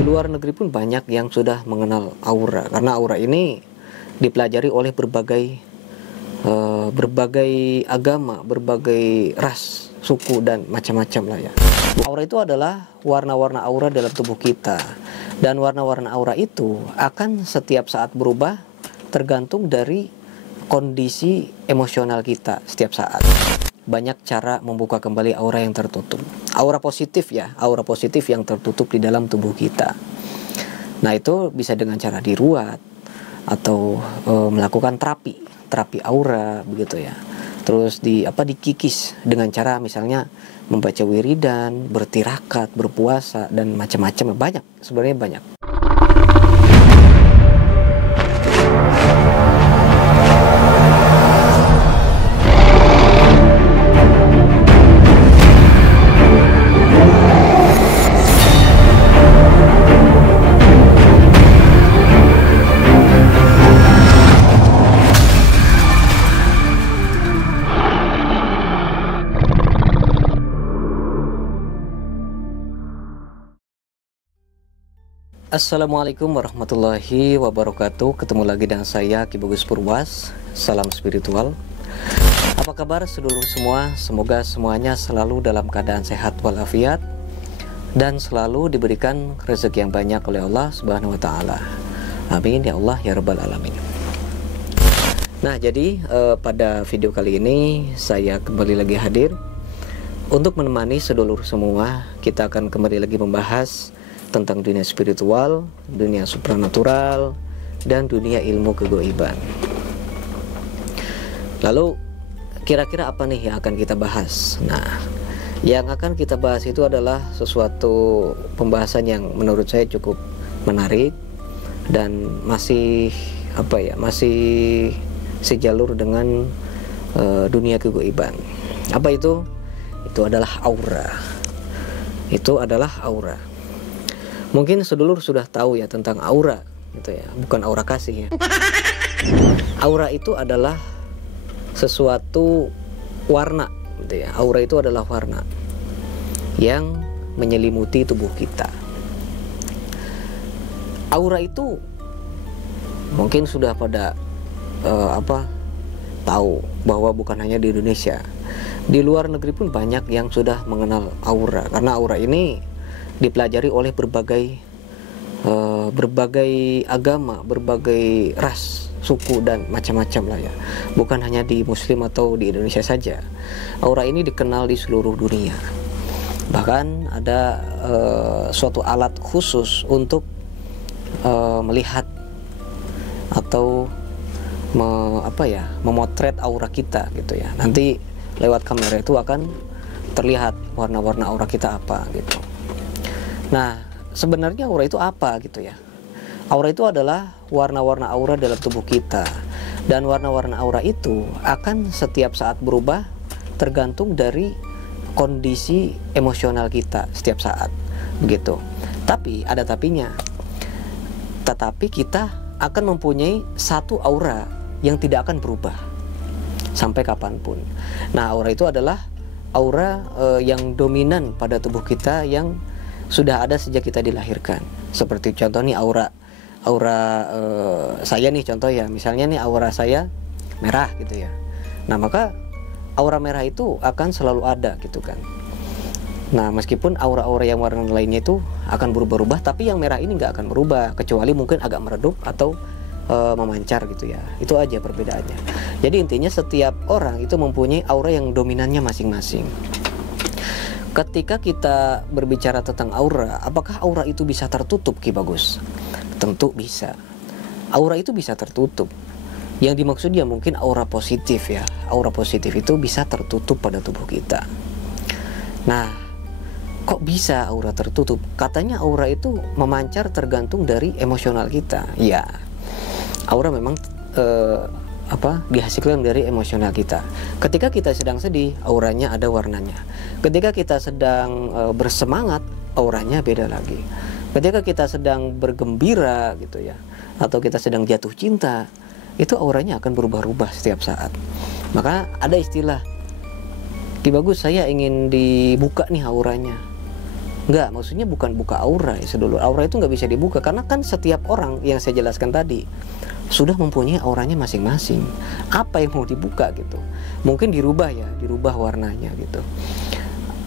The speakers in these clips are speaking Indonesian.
Di luar negeri pun banyak yang sudah mengenal aura, karena aura ini dipelajari oleh berbagai agama, berbagai ras, suku, dan macam-macam lah ya. Aura itu adalah warna-warna aura dalam tubuh kita, dan warna-warna aura itu akan setiap saat berubah tergantung dari kondisi emosional kita setiap saat. Banyak cara membuka kembali aura yang tertutup. Aura positif ya, aura positif yang tertutup di dalam tubuh kita. Nah, itu bisa dengan cara diruat atau melakukan terapi aura begitu ya. Terus dikikis dengan cara misalnya membaca wiridan, bertirakat, berpuasa, dan macam-macam. Banyak, sebenarnya banyak. Assalamualaikum warahmatullahi wabarakatuh. Ketemu lagi dengan saya Ki Bagus Purwas. Salam spiritual. Apa kabar seluruh semua? Semoga semuanya selalu dalam keadaan sehat walafiat dan selalu diberikan rezeki yang banyak oleh Allah Subhanahu wa taala. Amin ya Allah ya rabbal alamin. Nah, jadi pada video kali ini saya kembali lagi hadir untuk menemani sedulur semua. Kita akan kembali lagi membahas tentang dunia spiritual, dunia supranatural, dan dunia ilmu kegoiban. Lalu kira-kira apa nih yang akan kita bahas? Nah, yang akan kita bahas itu adalah sesuatu pembahasan yang menurut saya cukup menarik dan masih masih sejalur dengan dunia kegoiban. Apa itu? Itu adalah aura. Itu adalah aura. Mungkin sedulur sudah tahu ya tentang aura, gitu ya, bukan aura kasih ya. Aura itu adalah sesuatu warna, gitu ya. Aura itu adalah warna yang menyelimuti tubuh kita. Aura itu mungkin sudah pada tahu bahwa bukan hanya di Indonesia, di luar negeri pun banyak yang sudah mengenal aura, karena aura ini dipelajari oleh berbagai agama, berbagai ras, suku, dan macam-macam lah ya. Bukan hanya di Muslim atau di Indonesia saja. Aura ini dikenal di seluruh dunia. Bahkan ada suatu alat khusus untuk melihat atau memotret aura kita gitu ya. Nanti lewat kamera itu akan terlihat warna-warna aura kita apa gitu. Nah, sebenarnya aura itu apa gitu ya? Aura itu adalah warna-warna aura dalam tubuh kita. Dan warna-warna aura itu akan setiap saat berubah tergantung dari kondisi emosional kita setiap saat. Begitu. Tapi, ada tapinya. Tetapi kita akan mempunyai satu aura yang tidak akan berubah sampai kapanpun. Nah, aura itu adalah aura yang dominan pada tubuh kita yang sudah ada sejak kita dilahirkan. Seperti contoh nih aura saya nih, contoh ya, misalnya nih aura saya merah gitu ya. Nah, maka aura merah itu akan selalu ada gitu kan. Nah, meskipun aura-aura yang warna lainnya itu akan berubah-ubah, tapi yang merah ini nggak akan berubah, kecuali mungkin agak meredup atau memancar gitu ya. Itu aja perbedaannya. Jadi intinya setiap orang itu mempunyai aura yang dominannya masing-masing. Ketika kita berbicara tentang aura, apakah aura itu bisa tertutup, Ki Bagus? Tentu bisa. Aura itu bisa tertutup. Yang dimaksudnya mungkin aura positif ya. Aura positif itu bisa tertutup pada tubuh kita. Nah, kok bisa aura tertutup? Katanya aura itu memancar tergantung dari emosional kita. Ya, aura memang dihasilkan dari emosional kita. Ketika kita sedang sedih, auranya ada warnanya. Ketika kita sedang bersemangat, auranya beda lagi. Ketika kita sedang bergembira gitu ya, atau kita sedang jatuh cinta, itu auranya akan berubah-ubah setiap saat. Maka ada istilah, Ki Bagus, saya ingin dibuka nih auranya. Enggak, maksudnya bukan buka aura ya sedulur. Aura itu nggak bisa dibuka karena kan setiap orang yang saya jelaskan tadi sudah mempunyai auranya masing-masing. Apa yang mau dibuka gitu? Mungkin dirubah ya, dirubah warnanya gitu.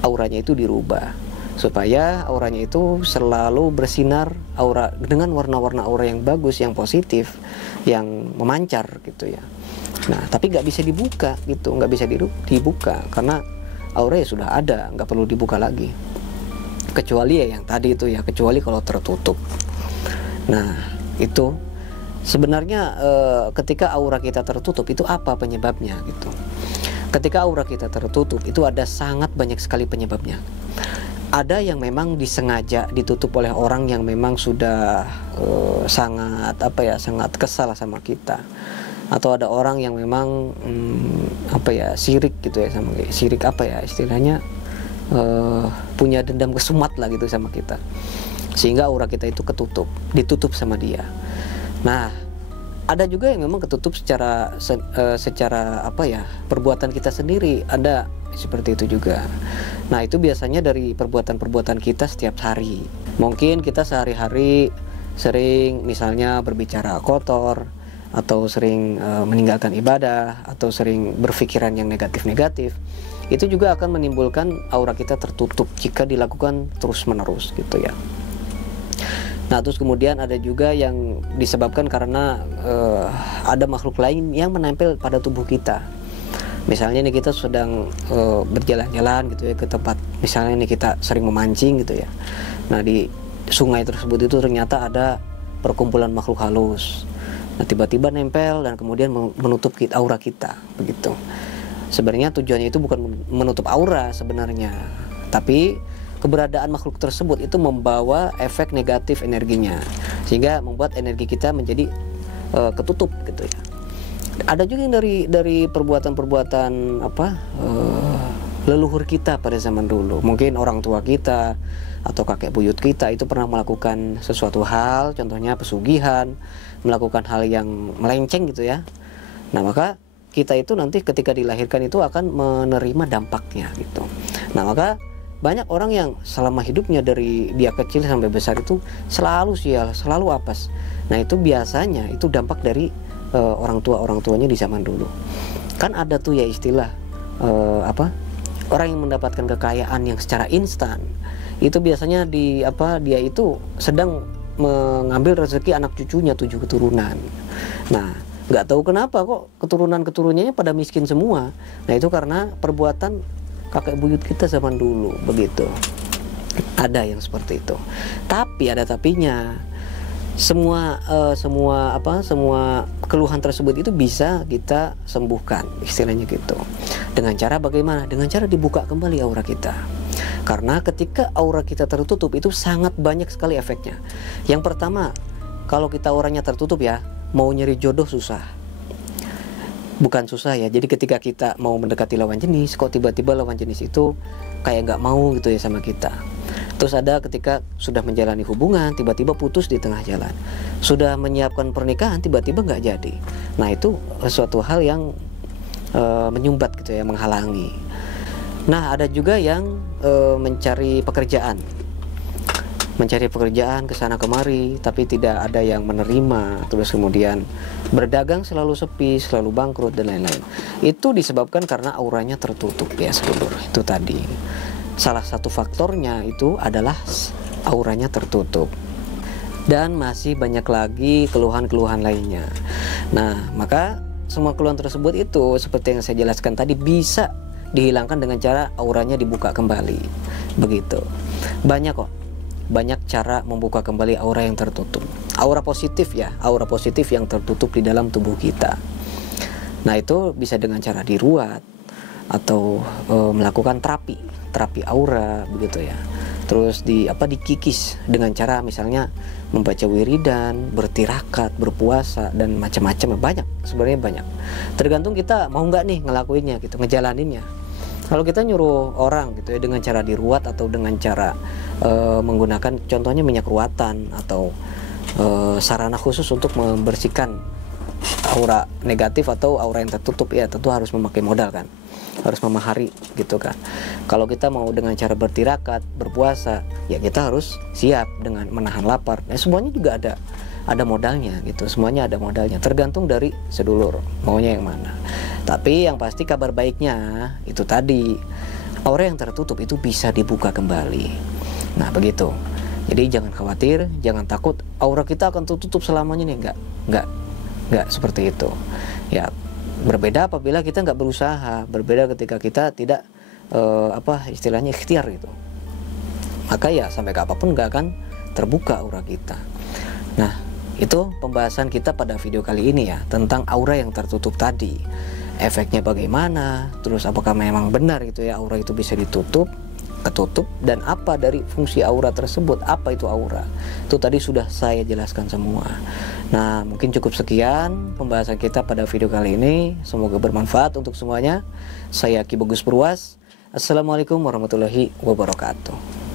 Auranya itu dirubah supaya auranya itu selalu bersinar aura dengan warna-warna aura yang bagus, yang positif, yang memancar gitu ya. Nah, tapi nggak bisa dibuka gitu, nggak bisa dibuka karena aura ya sudah ada, nggak perlu dibuka lagi. Kecuali ya yang tadi itu ya, kecuali kalau tertutup. Nah, itu sebenarnya ketika aura kita tertutup itu apa penyebabnya gitu. Ketika aura kita tertutup itu ada sangat banyak sekali penyebabnya. Ada yang memang disengaja ditutup oleh orang yang memang sudah sangat sangat kesal sama kita. Atau ada orang yang memang sirik gitu ya, sama sirik istilahnya, punya dendam kesumat lah gitu sama kita, sehingga aura kita itu ditutup sama dia. Nah, ada juga yang memang ketutup secara perbuatan kita sendiri, ada seperti itu juga. Nah, itu biasanya dari perbuatan-perbuatan kita setiap hari. Mungkin kita sehari-hari sering misalnya berbicara kotor, atau sering meninggalkan ibadah, atau sering berpikiran yang negatif-negatif. Itu juga akan menimbulkan aura kita tertutup jika dilakukan terus-menerus gitu ya. Nah, terus kemudian ada juga yang disebabkan karena ada makhluk lain yang menempel pada tubuh kita. Misalnya nih kita sedang berjalan-jalan gitu ya ke tempat, misalnya nih kita sering memancing gitu ya. Nah, di sungai tersebut itu ternyata ada perkumpulan makhluk halus. Nah, tiba-tiba nempel dan kemudian menutup aura kita begitu. Sebenarnya tujuannya itu bukan menutup aura sebenarnya, tapi keberadaan makhluk tersebut itu membawa efek negatif energinya, sehingga membuat energi kita menjadi ketutup gitu ya. Ada juga yang dari perbuatan-perbuatan leluhur kita pada zaman dulu. Mungkin orang tua kita atau kakek buyut kita itu pernah melakukan sesuatu hal, contohnya pesugihan, melakukan hal yang melenceng gitu ya. Nah, maka kita itu nanti ketika dilahirkan itu akan menerima dampaknya gitu. Nah, maka banyak orang yang selama hidupnya dari dia kecil sampai besar itu selalu sial, selalu apes. Nah, itu biasanya itu dampak dari orang tuanya di zaman dulu. Kan ada tuh ya istilah orang yang mendapatkan kekayaan yang secara instan. Itu biasanya dia itu sedang mengambil rezeki anak cucunya 7 keturunan. Nah, nggak tahu kenapa kok keturunan-keturunannya pada miskin semua. Nah, itu karena perbuatan kakek buyut kita zaman dulu begitu. Ada yang seperti itu. Tapi ada tapinya. Semua keluhan tersebut itu bisa kita sembuhkan, istilahnya gitu. Dengan cara bagaimana? Dengan cara dibuka kembali aura kita. Karena ketika aura kita tertutup itu sangat banyak sekali efeknya. Yang pertama, kalau kita auranya tertutup ya, mau nyari jodoh susah. Bukan susah ya, jadi ketika kita mau mendekati lawan jenis, kok tiba-tiba lawan jenis itu kayak nggak mau gitu ya sama kita. Terus ada ketika sudah menjalani hubungan, tiba-tiba putus di tengah jalan. Sudah menyiapkan pernikahan, tiba-tiba nggak jadi. Nah, itu suatu hal yang menyumbat gitu ya, menghalangi. Nah, ada juga yang mencari pekerjaan kesana kemari, tapi tidak ada yang menerima. Terus kemudian berdagang selalu sepi, selalu bangkrut dan lain-lain. Itu disebabkan karena auranya tertutup ya seluruh. Itu tadi. Salah satu faktornya itu adalah auranya tertutup. Dan masih banyak lagi keluhan-keluhan lainnya. Nah, maka semua keluhan tersebut itu seperti yang saya jelaskan tadi bisa dihilangkan dengan cara auranya dibuka kembali. Begitu. Banyak kok. Banyak cara membuka kembali aura yang tertutup. Aura positif ya, aura positif yang tertutup di dalam tubuh kita. Nah, itu bisa dengan cara diruat atau melakukan terapi aura begitu ya. Terus dikikis dengan cara misalnya membaca wiridan, bertirakat, berpuasa dan macam-macam. Sebenarnya banyak. Tergantung kita mau nggak nih ngelakuinnya gitu, ngejalaninnya. Kalau kita nyuruh orang gitu ya dengan cara diruat atau dengan cara menggunakan contohnya minyak ruatan atau sarana khusus untuk membersihkan aura negatif atau aura yang tertutup, ya tentu harus memakai modal kan. harus memahari gitu kan. Kalau kita mau dengan cara bertirakat, berpuasa, ya kita harus siap dengan menahan lapar. Nah, semuanya juga ada modalnya gitu, semuanya ada modalnya, tergantung dari sedulur maunya yang mana. Tapi yang pasti kabar baiknya itu tadi, aura yang tertutup itu bisa dibuka kembali. Nah begitu. Jadi jangan khawatir, jangan takut aura kita akan tertutup selamanya nih, enggak seperti itu. Ya berbeda apabila kita nggak berusaha, berbeda ketika kita tidak istilahnya ikhtiar gitu. Maka ya sampai ke apapun nggak akan terbuka aura kita. Nah, itu pembahasan kita pada video kali ini ya, tentang aura yang tertutup tadi. Efeknya bagaimana, terus apakah memang benar gitu ya aura itu bisa ditutup, ketutup, dan apa dari fungsi aura tersebut, apa itu aura. Itu tadi sudah saya jelaskan semua. Nah, mungkin cukup sekian pembahasan kita pada video kali ini. Semoga bermanfaat untuk semuanya. Saya Ki Bagus Purwas. Assalamualaikum warahmatullahi wabarakatuh.